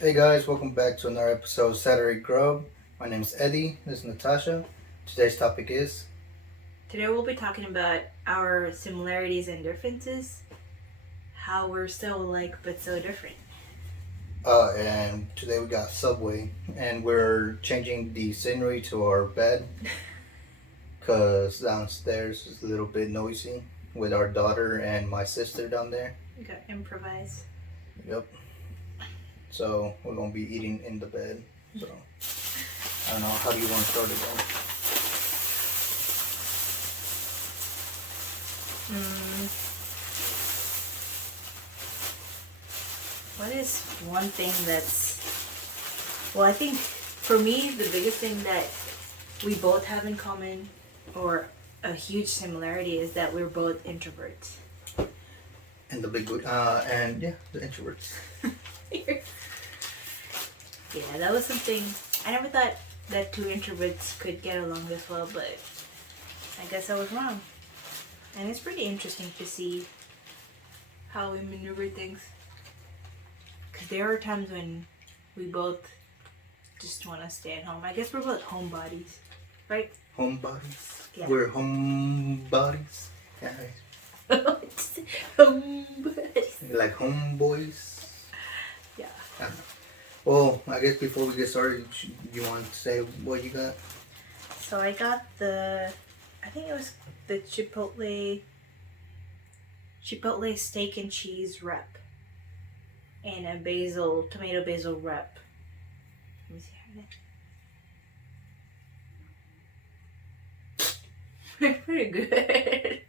Hey guys, welcome back to another episode of Saturday Grub. My name is Eddie. This is Natasha. Today's topic is, Today we'll be talking about our similarities and differences, how we're so alike but so different. and today we got Subway, and we're changing the scenery to our bed because downstairs is a little bit noisy with our daughter and my sister down there. We got improvise. Yep. So we're gonna be eating in the bed. So I don't know. How do you want to start it though? Mm, what is one thing that's, well, I think for me, the biggest thing that we both have in common, or a huge similarity, is that we're both introverts. And the big boot. And yeah, the introverts. Yeah, that was something I never thought that two introverts could get along this well, but I guess I was wrong. And it's pretty interesting to see how we maneuver things. Because there are times when we both just want to stay at home. I guess we're both homebodies, right? Homebodies. Yeah. We're homebodies. Yeah. Homebodies. Like homeboys. Yeah. I don't know. Well, I guess before we get started, you want to say what you got? So I got I think it was the Chipotle steak and cheese wrap. And a tomato basil wrap. Let me see. Pretty good.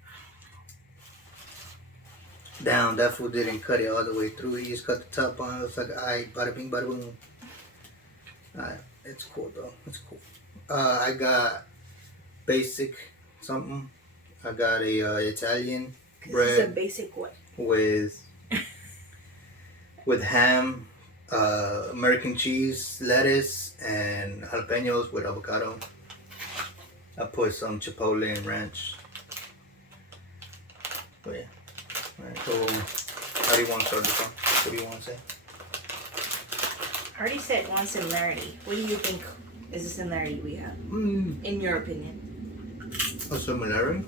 Down, that fool didn't cut it all the way through. He just cut the top on. It's like, alright, bada bing, bada boom. Alright, it's cool though. It's cool. I got basic something. I got a Italian bread. This is a basic one. With ham, American cheese, lettuce, and jalapenos with avocado. I put some chipotle and ranch. But yeah. Alright, so how do you want to start this off? What do you want to say? I already said one similarity. What do you think is a similarity we have, in your opinion? A similarity?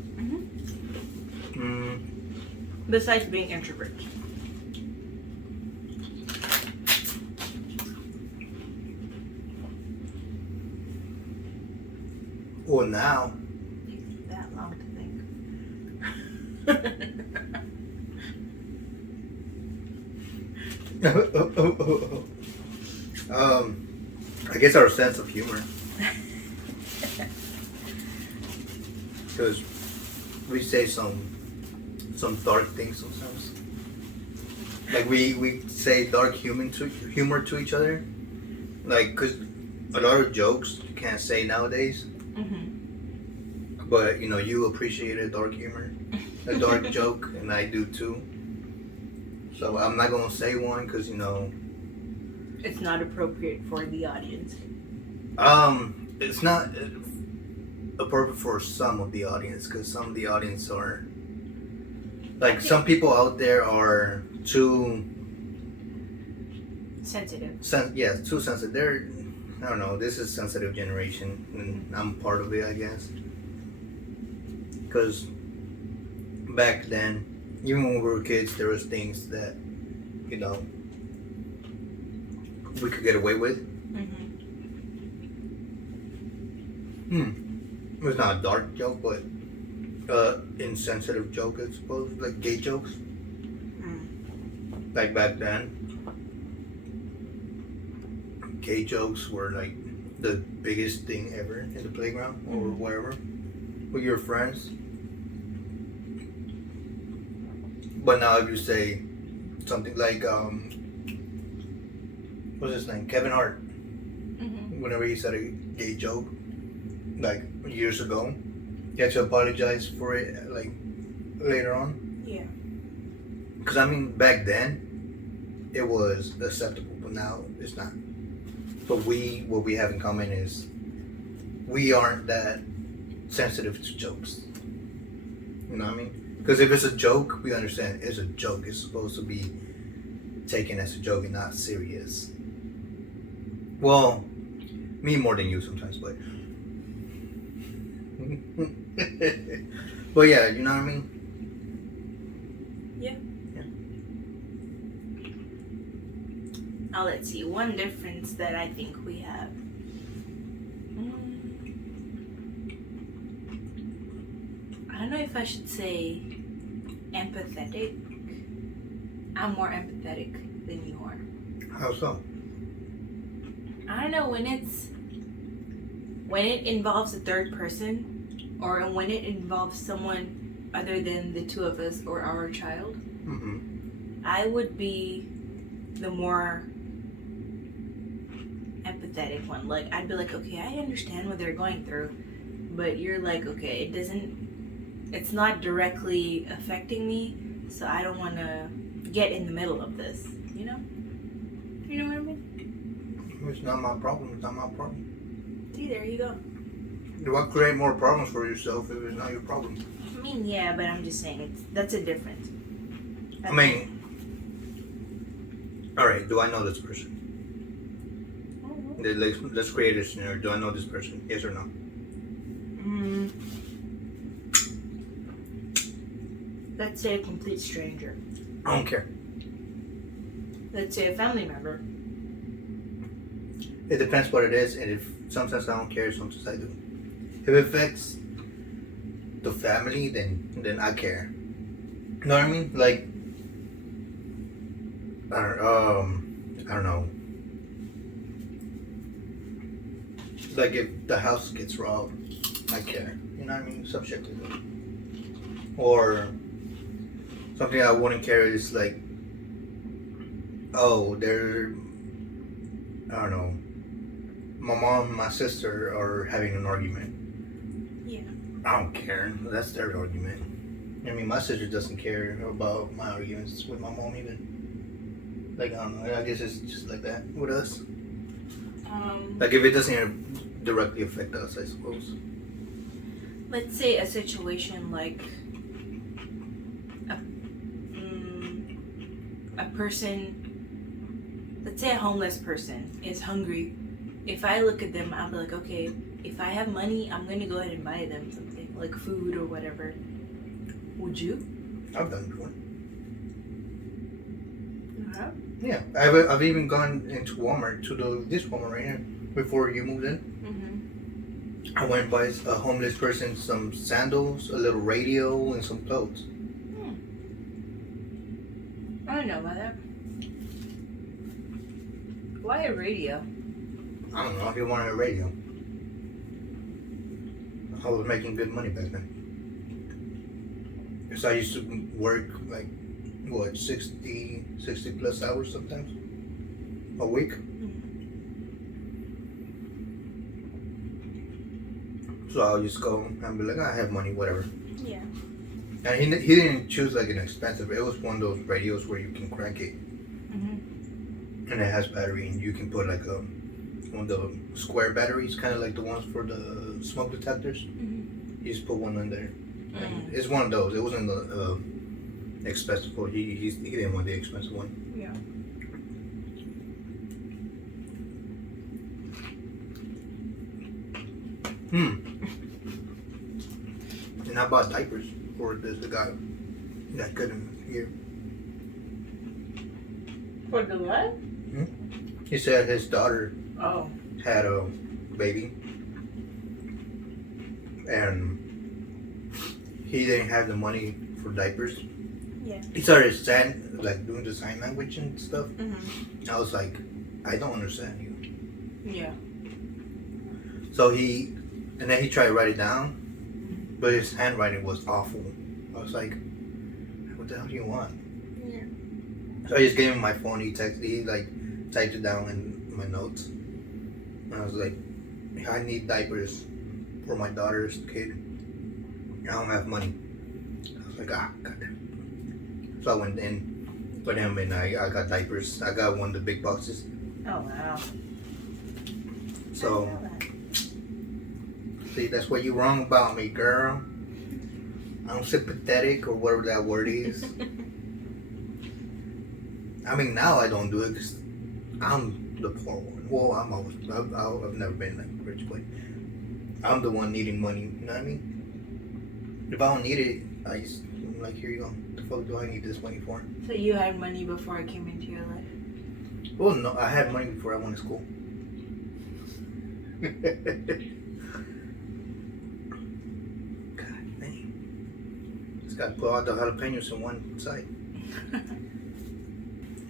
Besides being introverts. Well, now. That long to I guess our sense of humor. Because we say some dark things sometimes. Like we say dark humor to each other. Like, cause a lot of jokes you can't say nowadays. But you appreciate a dark humor, a dark joke, and I do too. So I'm not gonna say one because it's not appropriate for the audience. It's not appropriate for some of the audience because some of the audience are like some people out there are too sensitive. Too sensitive. I don't know. This is sensitive generation, and I'm part of it, I guess. Because back then, even when we were kids, there was things that we could get away with. It's not a dark joke, but insensitive joke, I suppose, like gay jokes. Like back then, gay jokes were like the biggest thing ever in the playground or wherever with your friends. But now if you say something like what's his name, Kevin Hart, whenever he said a gay joke like years ago, he had to apologize for it like later on. Yeah. Because I mean, back then it was acceptable, but now it's not. But what we have in common is we aren't that sensitive to jokes. You know what I mean? Because if it's a joke, we understand it's a joke. It's supposed to be taken as a joke and not serious. Well, me more than you sometimes, but. But yeah, you know what I mean? Yeah. Yeah. Now let's see. One difference that I think we have. I don't know if I should say empathetic. I'm more empathetic than you are. How so? I don't know when it involves a third person, or when it involves someone other than the two of us or our child. Mm-hmm. I would be the more empathetic one. Like, I'd be like, okay, I understand what they're going through, but you're like, okay, it's not directly affecting me, so I don't want to get in the middle of this, you know? You know what I mean? It's not my problem. It's not my problem. See, there you go. Do I create more problems for yourself if it's not your problem? I mean, yeah, but I'm just saying, that's a difference. I mean, alright, do I know this person? Let's create a scenario. Do I know this person? Yes or no? Let's say a complete stranger. I don't care. Let's say a family member. It depends what it is, and if sometimes I don't care, sometimes I do. If it affects the family, then I care. You know what I mean? Like, I don't know. Like if the house gets robbed, I care. You know what I mean? Some shit like that. Or something I wouldn't care is like, oh, I don't know. My mom and my sister are having an argument. Yeah. I don't care. That's their argument. I mean, my sister doesn't care about my arguments with my mom even. Like, I don't know. I guess it's just like that with us. Like, if it doesn't directly affect us, I suppose. Let's say a situation like a person, let's say a homeless person is hungry. If I look at them, I'll be like, okay, if I have money, I'm going to go ahead and buy them something, like food or whatever. Would you? I've done it before. You have? Yeah. I've even gone into Walmart, to this Walmart right here, before you moved in. Mm-hmm. I went and buy a homeless person some sandals, a little radio, and some clothes. I don't know about that. Why a radio? I don't know if you wanted a radio. I was making good money back then. Because I used to work like, what, 60 plus hours sometimes a week. So I'll just go and be like, I have money, whatever. Yeah. And he didn't choose like an expensive. It was one of those radios where you can crank it, and it has battery, and you can put like one of the square batteries, kind of like the ones for the smoke detectors. You just put one in there. And it's one of those. It wasn't the expensive one. He didn't want the expensive one. Yeah. And I bought diapers for the guy that couldn't hear. For the what? He said his daughter had a baby, and he didn't have the money for diapers. Yeah. He started doing the sign language and stuff. I was like, I don't understand you. Yeah. So then he tried to write it down, but his handwriting was awful. I was like, what the hell do you want? Yeah. So I just gave him my phone. He typed it down in my notes. And I was like, I need diapers for my daughter's kid. I don't have money. I was like, goddamn. So I went in for him and I got diapers. I got one of the big boxes. Oh, wow. So, see, that's what you wrong about me, girl. I'm sympathetic or whatever that word is. I mean, now I don't do it because I'm the poor one. Well, I've never been like rich, but I'm the one needing money. You know what I mean? If I don't need it, I'm like, here you go. The fuck do I need this money for? So you had money before I came into your life? Well, no, I had money before I went to school. God dang. Just got to put all the jalapenos on one side.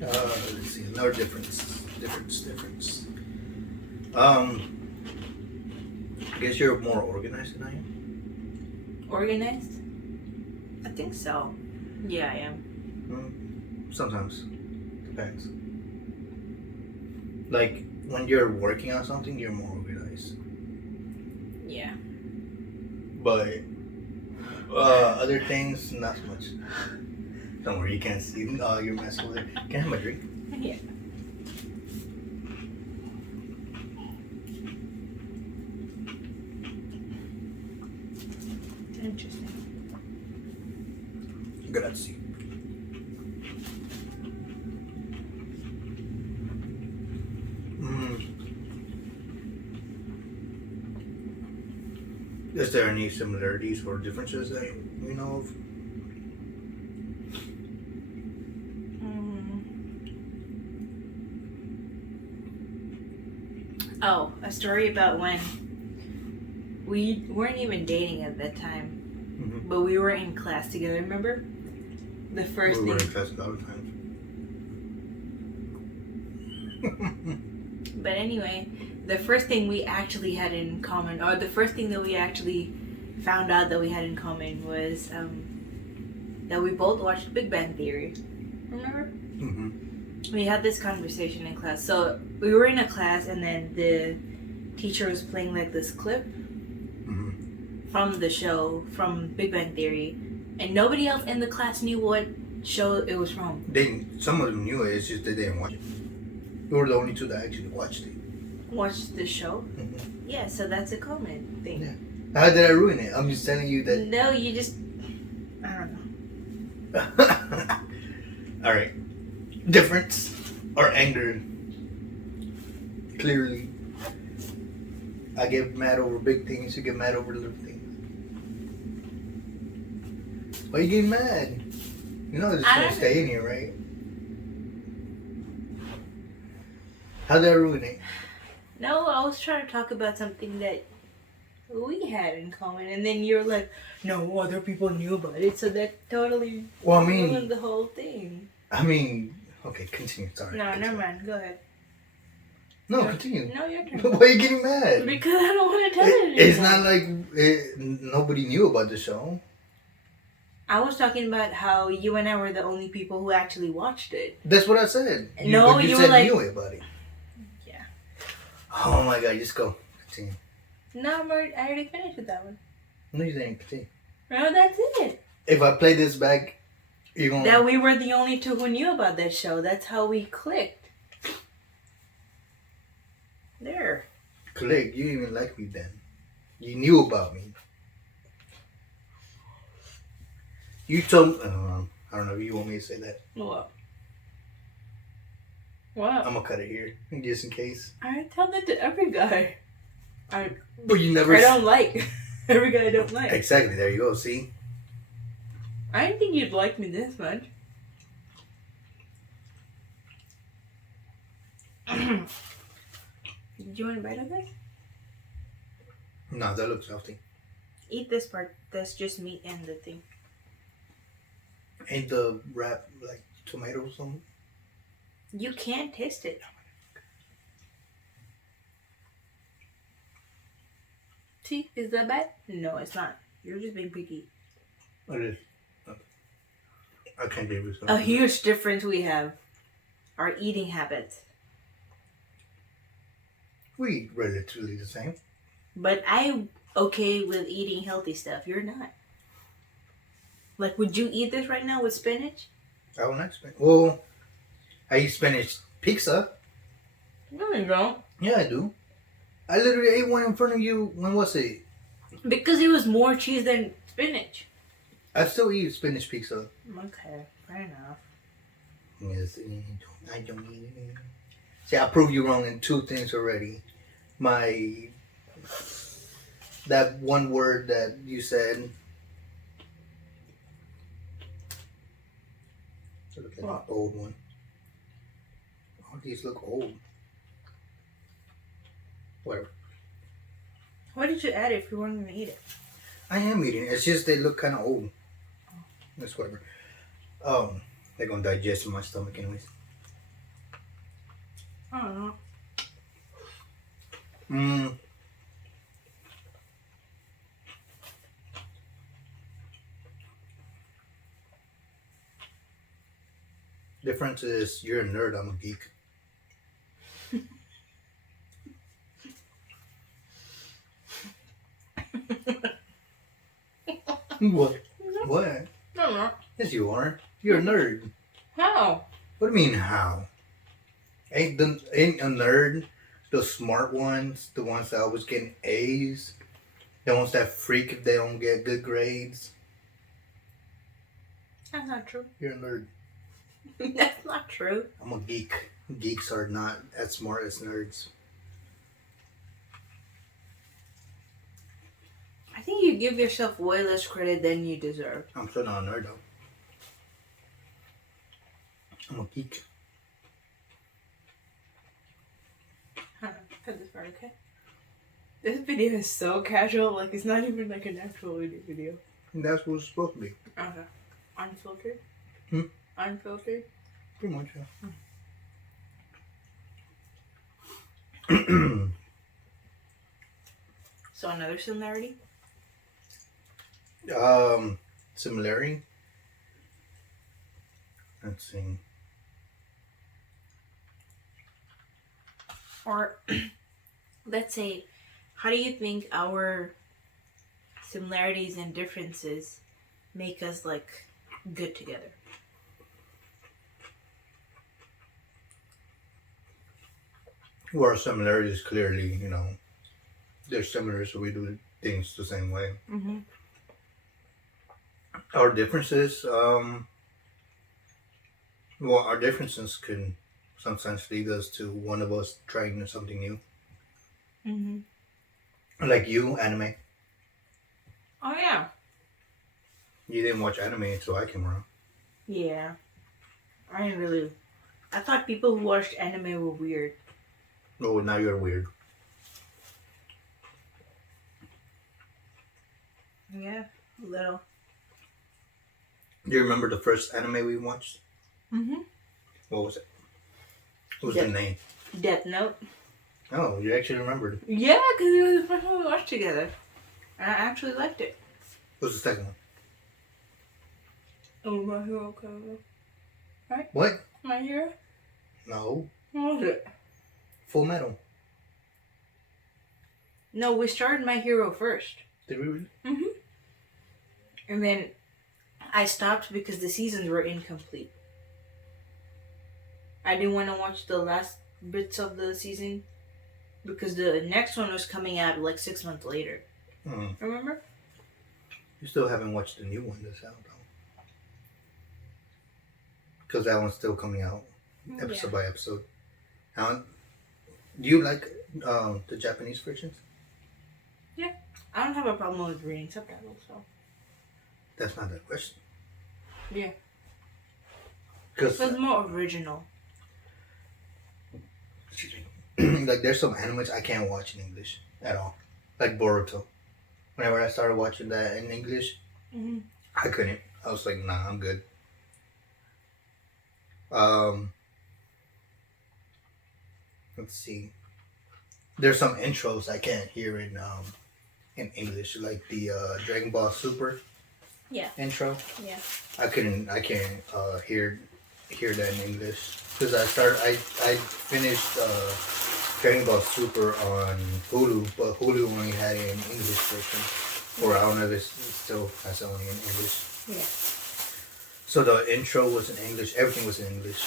Let's see, another difference. I guess you're more organized than I am. Organized? I think so. Yeah, I am. Sometimes. Depends. Like, when you're working on something, you're more organized. Yeah. But other things, not so much. Don't worry, you can't see your mess over there. Can I have my drink? Yeah. Interesting. Grazie. Is there any similarities or differences that you know of? Oh, a story about when we weren't even dating at that time, but we were in class together. Remember? The first we were thing. in class a lot of times. But anyway, the first thing we actually had in common, or the first thing that we actually found out that we had in common was that we both watched Big Bang Theory. Remember? We had this conversation in class. So we were in a class, and then the teacher was playing like this clip from the show, from Big Bang Theory, and nobody else in the class knew what show it was from. Some of them knew it, it's just they didn't watch it. We were the only two that actually watched it. Watched the show? Yeah, so that's a common thing. Yeah. How did I ruin it? I'm just telling you that. No, you just... I don't know. Alright. Difference or anger. Clearly. I get mad over big things, you get mad over little things. Why are you getting mad? You know this is gonna stay in here, right? How did I ruin it? No, I was trying to talk about something that we had in common, and then you're like, no, other people knew about it, so that totally ruined the whole thing. Okay, continue. Sorry. No, never mind. Go ahead. No, continue. No, your turn. Why are you getting mad? Because I don't want to tell it anymore. It's not like nobody knew about the show. I was talking about how you and I were the only people who actually watched it. That's what I said. You said were like, knew it, buddy. Yeah. Oh my god, just go. Continue. No, I already finished with that one. No, you didn't. Continue. No, that's it. If I play this back, you're going to... That we were the only two who knew about that show. That's how we clicked. There. Click. You didn't even like me then. You knew about me. You told... I don't know if you want me to say that. What? What? I'm going to cut it here, just in case. I tell that to every guy. But you never... I don't like. Every guy I don't like. Exactly. There you go. See? I didn't think you'd like me this much. Did you want a bite of this? No, that looks healthy. Eat this part. That's just meat and the thing. Ain't the wrap like tomato or something? You can't taste it. See, is that bad? No, it's not. You're just being picky. It is. I can't give you A huge difference we have. Our eating habits. We eat relatively the same. But I'm okay with eating healthy stuff. You're not. Like, would you eat this right now with spinach? I don't like spinach. Well, I eat spinach pizza. No, you don't. Yeah, I do. I literally ate one in front of you. When was it? Because it was more cheese than spinach. I still eat spinach pizza. Okay, fair enough. Yes, I don't eat it. See, I proved you wrong in two things already. That one word that you said. It looked like an old one. All these look old. Whatever. Why did you add it if you weren't gonna eat it? I am eating it. It's just they look kind of old. That's whatever. They're gonna digest in my stomach anyways. I don't know. Mmm. Difference is you're a nerd. I'm a geek. What? What? No, I'm not. Yes, you are. You're a nerd. How? What do you mean how? Ain't a nerd the smart ones, the ones that always getting A's, the ones that freak if they don't get good grades? That's not true. You're a nerd. That's not true. I'm a geek. Geeks are not as smart as nerds. I think you give yourself way less credit than you deserve. I'm still not a nerd though. I'm a geek. Hold on, cut this part, okay? This video is so casual, like it's not even like an actual video. And that's what it's supposed to be. Okay. Unfiltered? Hmm? Unfiltered? Pretty much, yeah. So another similarity? Similarity. Let's see. Or let's say, how do you think our similarities and differences make us like good together? Well, our similarities clearly, they're similar, so we do things the same way. Mm-hmm. Our differences, our differences can sometimes lead us to one of us trying something new. Mm-hmm. Like you, anime. Oh yeah. You didn't watch anime until I came around. Yeah. I didn't really. I thought people who watched anime were weird. Oh, now you're weird. Yeah, a little. Do you remember the first anime we watched? Mm-hmm. What was it? What was the name? Death Note. Oh, you actually remembered. Yeah, because it was the first one we watched together. And I actually liked it. What was the second one? Oh, My Hero Academia. Right? What? My Hero? No. What was it? Full Metal. No, we started My Hero first. Did we really? Mm-hmm. And then I stopped because the seasons were incomplete. I didn't want to watch the last bits of the season because the next one was coming out like 6 months later. Remember? You still haven't watched the new one that's out though. Because that one's still coming out episode by episode. Now, do you like the Japanese versions? Yeah. I don't have a problem with reading subtitles, so. That's not that question. Yeah. Because it's more original. Excuse me. Like there's some animes I can't watch in English at all. Like Boruto. Whenever I started watching that in English, I couldn't. I was like, nah, I'm good. Let's see. There's some intros I can't hear in English, like the Dragon Ball Super intro. Yeah. I can't hear that in English because I finished Dragon Ball Super on Hulu, but Hulu only had it in English version, or I don't know if it still has it only in English. Yeah. So the intro was in English, everything was in English,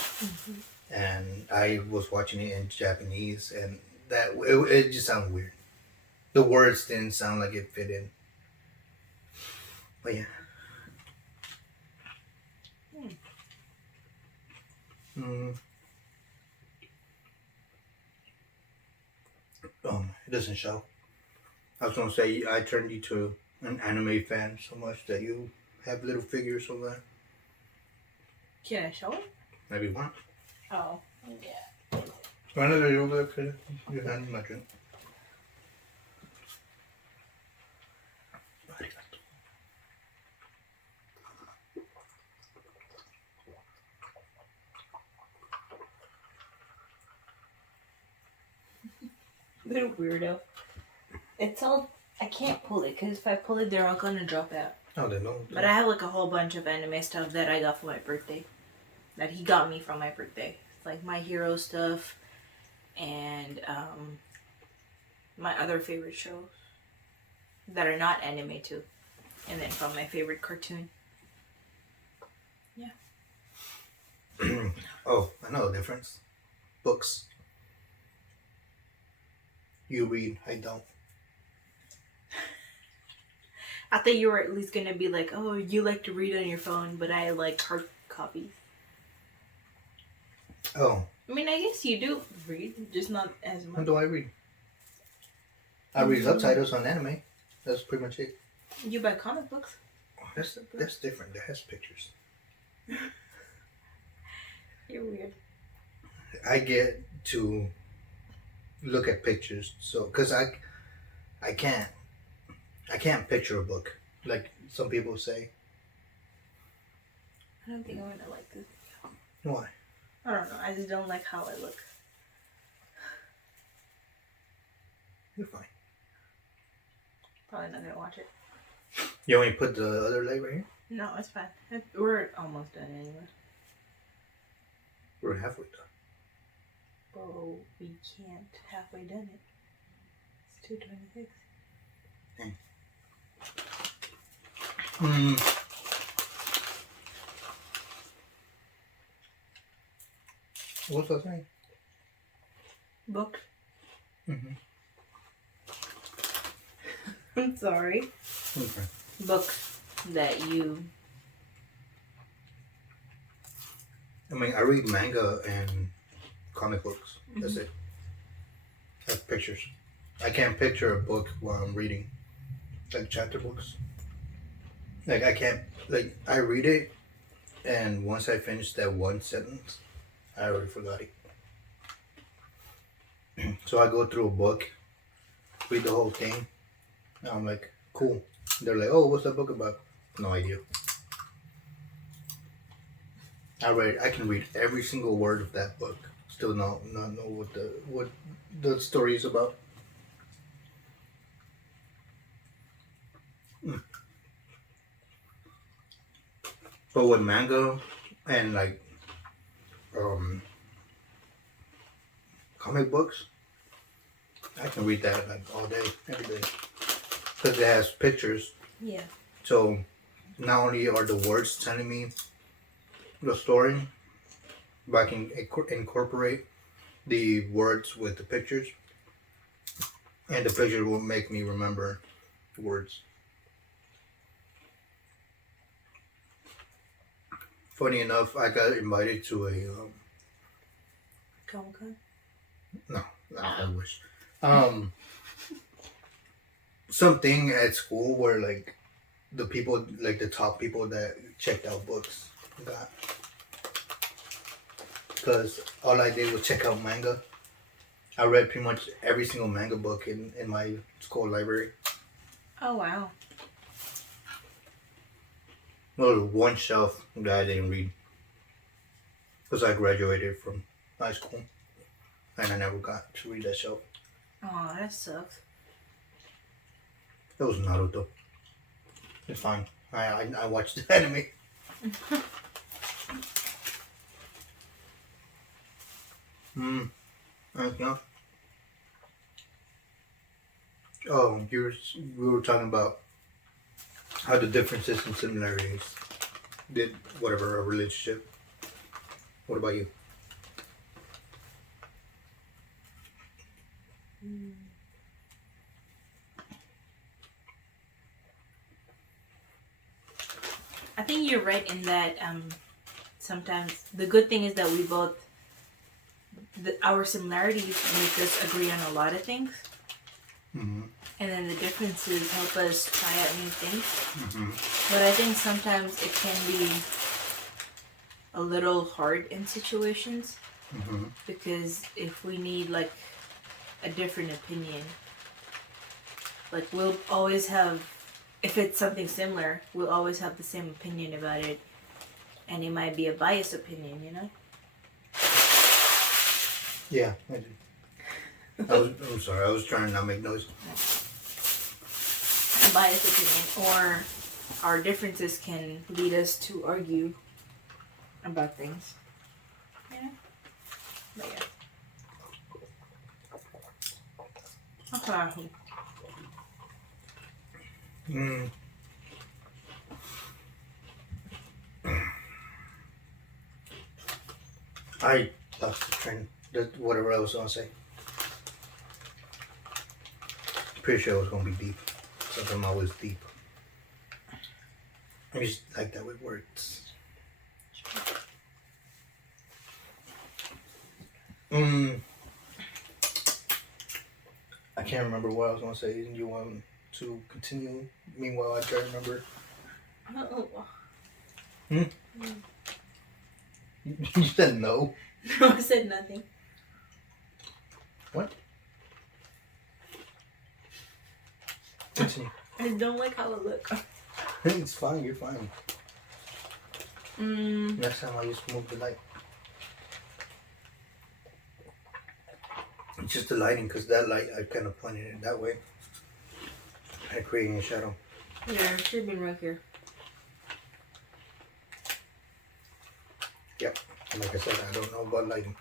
and I was watching it in Japanese, and it just sounded weird. The words didn't sound like it fit in. But yeah. it doesn't show. I was gonna say I turned you to an anime fan so much that you have little figures of that. Can I show it? Maybe one. Oh, yeah. One of the over there, you hand my drink. Little weirdo. It's all. I can't pull it because if I pull it, they're all gonna drop out. Oh, they know. But I have like a whole bunch of anime stuff that I got for my birthday. That he got me for my birthday. It's like my hero stuff and my other favorite shows that are not anime too. And then from my favorite cartoon. Yeah. Oh, I know the difference. Books. You read, I don't. I thought you were at least gonna be like, oh, you like to read on your phone, but I like hard copies. Oh, I mean, I guess you do read, just not as when much. do I read? I read subtitles on anime. That's pretty much it. You buy comic books. Oh, that's different. That has pictures. You're weird. I get to look at pictures, so because I can't picture a book like some people say. I don't think I'm gonna like this. Why? I don't know. I just don't like how I look. You're fine. Probably not gonna watch it. You want me to put the other leg right here? No, it's fine. We're almost done anyway. We're halfway done. Bro, we can't halfway done it. It's 2:26. What's that saying? Book. Mm-hmm. I'm sorry. Okay. Books that you. I mean, I read manga and comic books. That's Mhm. it. I have pictures. I can't picture a book while I'm reading, like chapter books. Like I can't. Like I read it, and once I finish that one sentence, I already forgot it. So I go through a book, read the whole thing, and I'm like, cool. They're like, oh, what's that book about? No idea. I can read every single word of that book. Still not know what the story is about. But with manga and like comic books, I can read that like all day, every day, because it has pictures. Yeah. So not only are the words telling me the story, but I can incorporate the words with the pictures, and the pictures will make me remember the words. Funny enough, I got invited to a Comic-Con. no, I wish something at school where like the people, like the top people that checked out books got, because all I did was check out manga. I read pretty much every single manga book in my school library. Oh wow. There was one shelf that I didn't read because I graduated from high school and I never got to read that shelf. Oh, that sucks. It was Naruto. It's fine. I watched the anime. Anything else? Oh, we were talking about how the differences and similarities did whatever a relationship. What about you? I think you're right in that sometimes the good thing is that we both our similarities make us agree on a lot of things. Mm-hmm. And then the differences help us try out new things. Mm-hmm. But I think sometimes it can be a little hard in situations Mm-hmm. because if we need like a different opinion, like we'll always have, if it's something similar, we'll always have the same opinion about it, and it might be a biased opinion, you know? Yeah, I do. I'm sorry, I was trying to not make noise. A biased opinion, or our differences can lead us to argue about things, you know? But yeah. Okay. Mm. I lost the train. Whatever I was gonna say. Pretty sure it was gonna be deep. Something always deep. I just like that with words. I can't remember what I was gonna say. You want to continue? Meanwhile, I try to remember. Oh. You said no. No, I said nothing. What? Continue. I don't like how it looks. It's fine. You're fine. Mm. Next time I just move the light. It's just the lighting, because that light, I kind of pointed it that way. Kind of creating a shadow. Yeah, it should have been right here. Yep. And like I said, I don't know about lighting.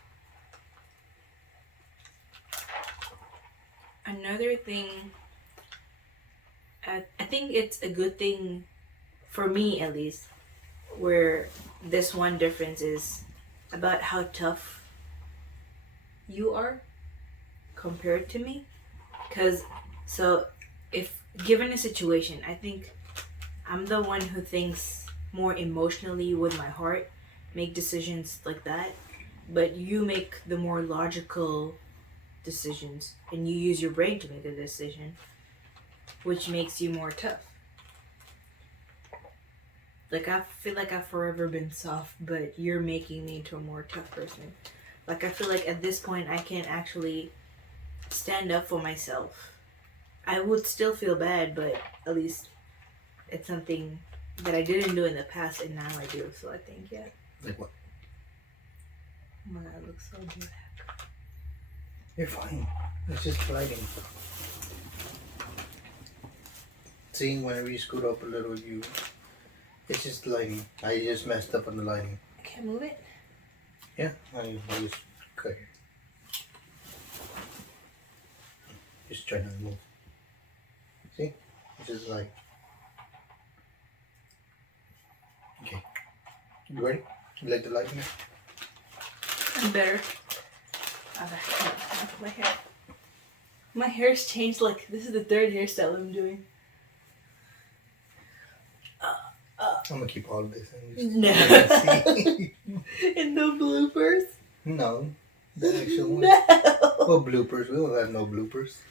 Another thing, I think it's a good thing, for me at least, where this one difference is about how tough you are compared to me. Because, so, if given a situation, I think I'm the one who thinks more emotionally with my heart, make decisions like that, but you make the more logical decisions and you use your brain to make a decision, which makes you more tough. Like, I feel like I've forever been soft, but you're making me into a more tough person. Like, I feel like at this point I can actually stand up for myself. I would still feel bad, but at least it's something that I didn't do in the past and now I do. So I think, yeah. Like what? Oh my god, it looks so good. You're fine. It's just lighting. See, whenever you scoot up a little, it's just lighting. I just messed up on the lighting. I can't move it? Yeah, I just cut here. Just try not to move. See? It's just like. Okay. You ready? You like the lighting? I'm better. My hair. My hair's changed, like, this is the third hairstyle I'm doing. I'm gonna keep all of this. No. And no bloopers? No. The actual one. No. Well, bloopers. We don't have no bloopers.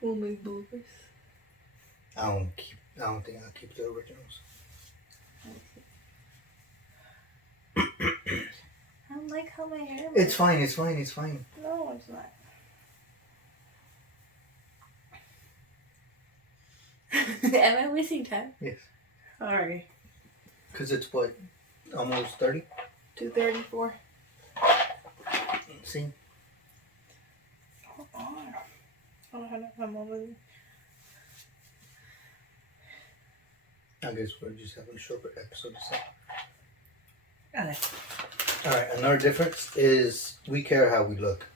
We'll make bloopers. I don't think I'll keep the originals. I don't like how my hair looks. It's fine. It's fine. It's fine. No, it's not. Am I wasting time? Yes. Alright. Cause it's what, almost 30. 2:34. See. Hold on. I don't have my moment. I guess we'll just have a short episode to say. Okay. All right. Another difference is we care how we look.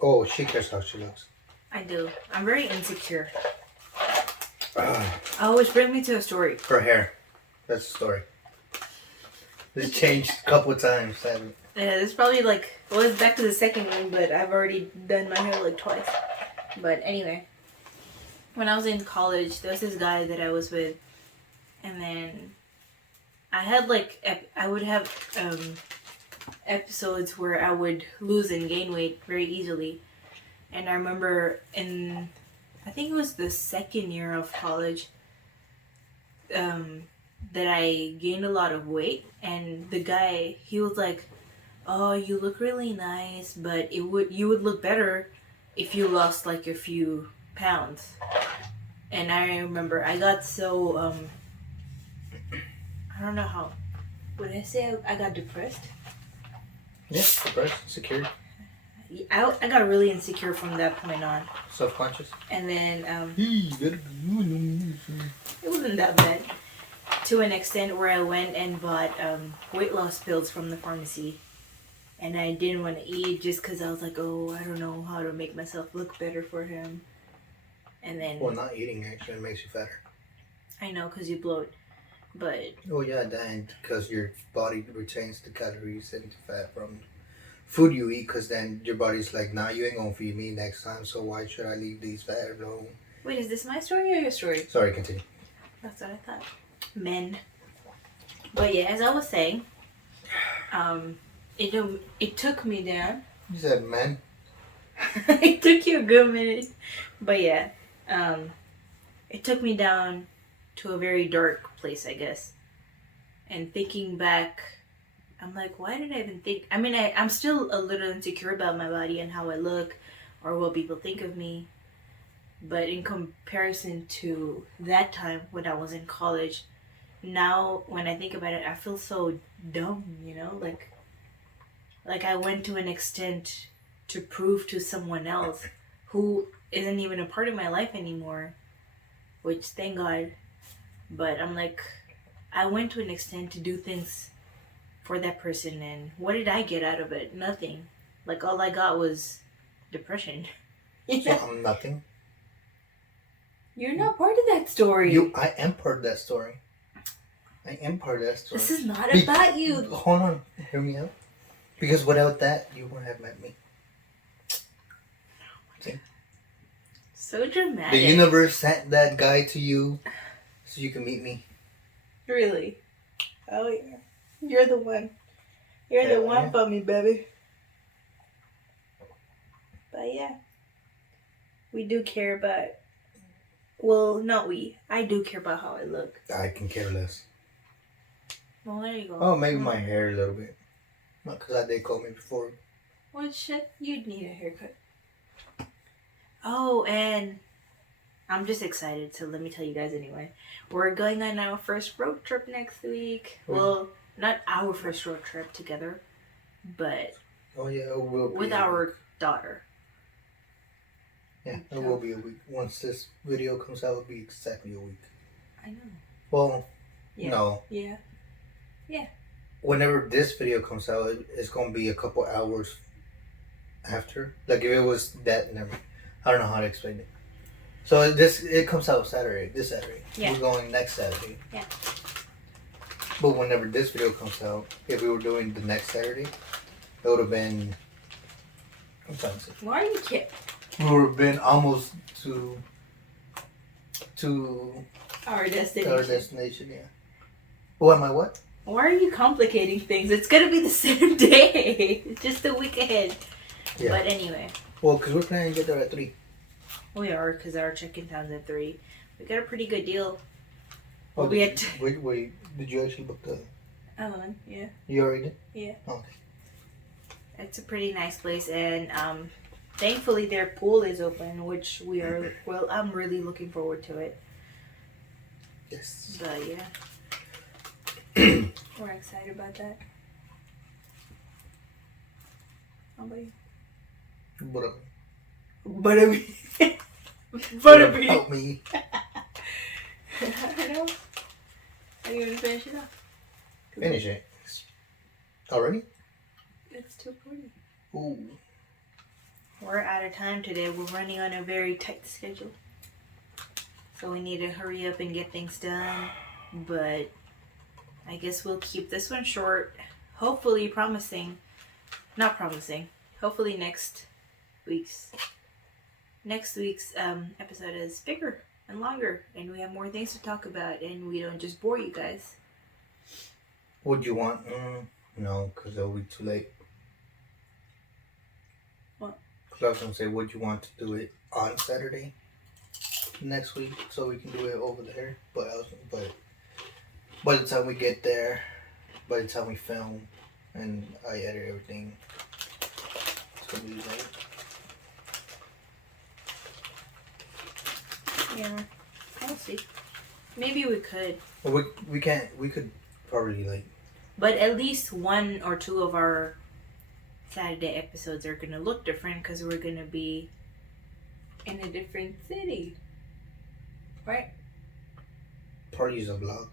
Oh, she cares how she looks. I do. I'm very insecure. Always bring me to a story. Her hair. That's the story. It's changed a couple of times, haven't it? Yeah, it's probably like, well, it's back to the second one, but I've already done my hair like twice. But anyway, when I was in college, there was this guy that I was with, and then I had like, I would have episodes where I would lose and gain weight very easily. And I remember in I think it was the second year of college, that I gained a lot of weight, and the guy, he was like, "Oh, you look really nice, but you would look better if you lost like a few pounds." And I remember I got so I don't know how would I say I got depressed. Yeah, depressed, secure, I got really insecure from that point on, self-conscious. and then It it wasn't that bad to an extent where I went and bought weight loss pills from the pharmacy, and I didn't want to eat just because I was like, oh, I don't know how to make myself look better for him. And then Well, not eating actually makes you fatter. I know because you bloat, but Oh yeah, and because your body retains the calories and the fat from food you eat, because then your body's like, nah, you ain't gonna feed me next time, so why should I leave these fat alone? wait, is this my story or your story? Sorry, continue. That's what I thought. Men. But yeah, as I was saying, it took me down. You said men. It took you a good minute, but yeah, it took me down to a very dark place, I guess. And thinking back, I'm like, why did I even think? I mean, I'm still a little insecure about my body and how I look, or what people think of me. But in comparison to that time when I was in college, now when I think about it, I feel so dumb, you know? Like I went to an extent to prove to someone else who isn't even a part of my life anymore, which thank God. But I'm like, I went to an extent to do things for that person, and what did I get out of it? Nothing. Like all I got was depression. So I'm nothing. You're not part of that story. I am part of that story. I am part of that story. This is not about you. Hold on, hear me out. Because without that, you wouldn't have met me. See? So dramatic. The universe sent that guy to you so you can meet me. Really? Oh yeah. You're the one. You're Yeah, the one yeah. for me, baby. But yeah. We do care about, well, not we. I do care about how I look. I can care less. Well, there you go. Oh, maybe my hair a little bit. Not because I did comb me before. Well, shit, you'd need a haircut. Oh, and I'm just excited, so let me tell you guys anyway. We're going on our first road trip next week. Well, not our first road trip together, but Oh yeah, it will be with our daughter. Yeah, it will be a week. Once this video comes out, it'll be exactly a week. I know. Well, Yeah. no. Yeah. Whenever this video comes out, it's going to be a couple hours after. Like if it was that, never. I don't know how to explain it. So it comes out Saturday, this Saturday. Yeah. We're going next Saturday. Yeah. But whenever this video comes out, if we were doing the next Saturday, it would have been, I'm trying to say, Why are you kidding? we would have been almost to Our destination. our destination, yeah. What am I, what? Why are you complicating things? It's gonna be the same day. It's just a week ahead. Yeah. But anyway. Well, because we're planning to get there at 3. We are, because our check-in time's at 3. We got a pretty good deal. Oh, We had wait, did you actually book the... Ellen, yeah. You already did? Yeah. Oh, okay. It's a pretty nice place, and thankfully their pool is open, which we are, well, I'm really looking forward to it. Yes. But yeah. We're excited about that. How about you? Butterbean. Butterbean. Help me. I know. Are you gonna finish it off? Finish it. Already? It's 2:40. Ooh. We're out of time today. We're running on a very tight schedule. So we need to hurry up and get things done. But I guess we'll keep this one short. Hopefully not promising. Hopefully next week's episode is bigger and longer, and we have more things to talk about, and we don't just bore you guys. Would you want... no, because it'll be too late. What? Because I was going to say, would you want to do it on Saturday? next week so we can do it over there. But by the time we get there, by the time we film and I edit everything, it's gonna be late. Yeah, we'll see. Maybe we could, But we can't. We could probably like. but at least one or two of our Saturday episodes are gonna look different because we're gonna be in a different city, right? Probably use a vlog.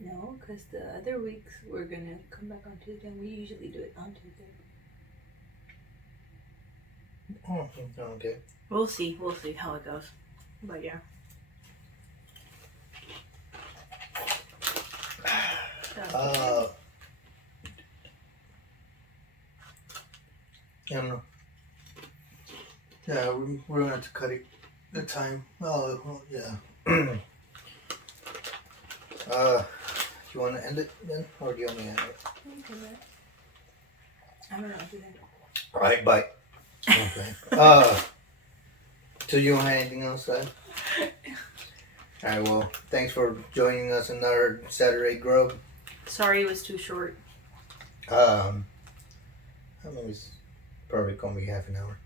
No, because the other weeks we're gonna come back on Tuesday, and we usually do it on Tuesday. Oh, okay. We'll see. We'll see how it goes. But yeah. I don't know. Yeah, we're gonna have to cut it. The time. Oh, well, yeah. You want to end it then, or do you want me to end it? I don't know if you had. All right, bye. Okay. So you don't have anything else to add? All right. Well, thanks for joining us in our Saturday Grub. Sorry it was too short. I mean, it's probably gonna be half an hour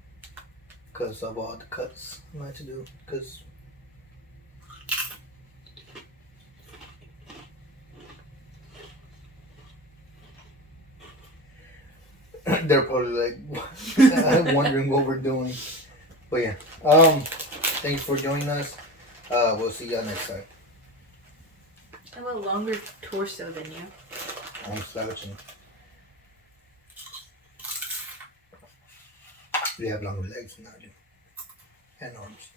because of all the cuts I had to do. Because they're probably like wondering what we're doing. But yeah, thanks for joining us. We'll see y'all next time. I have a longer torso than you. I'm slouching. You have longer legs than I do, and arms.